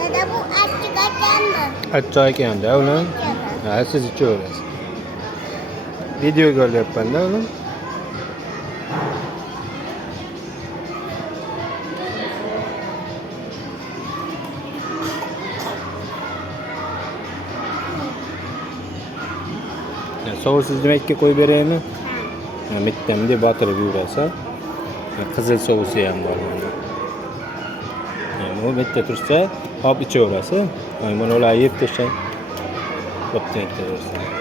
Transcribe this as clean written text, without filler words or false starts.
Dada bu açık açandı. Achchiq ekan-da ular. Ha, siz ichaverasiz. Videoga olyapman-da uni. Sovusiz demakki qo'yib beraymi? Ha, bittam deb botirib yurasan. Qizil sovusi ham bor mana. Bu bitta tursa, hop ichaverasiz. Mana ularni yeb tashlang. Bo'pti, aytaversin.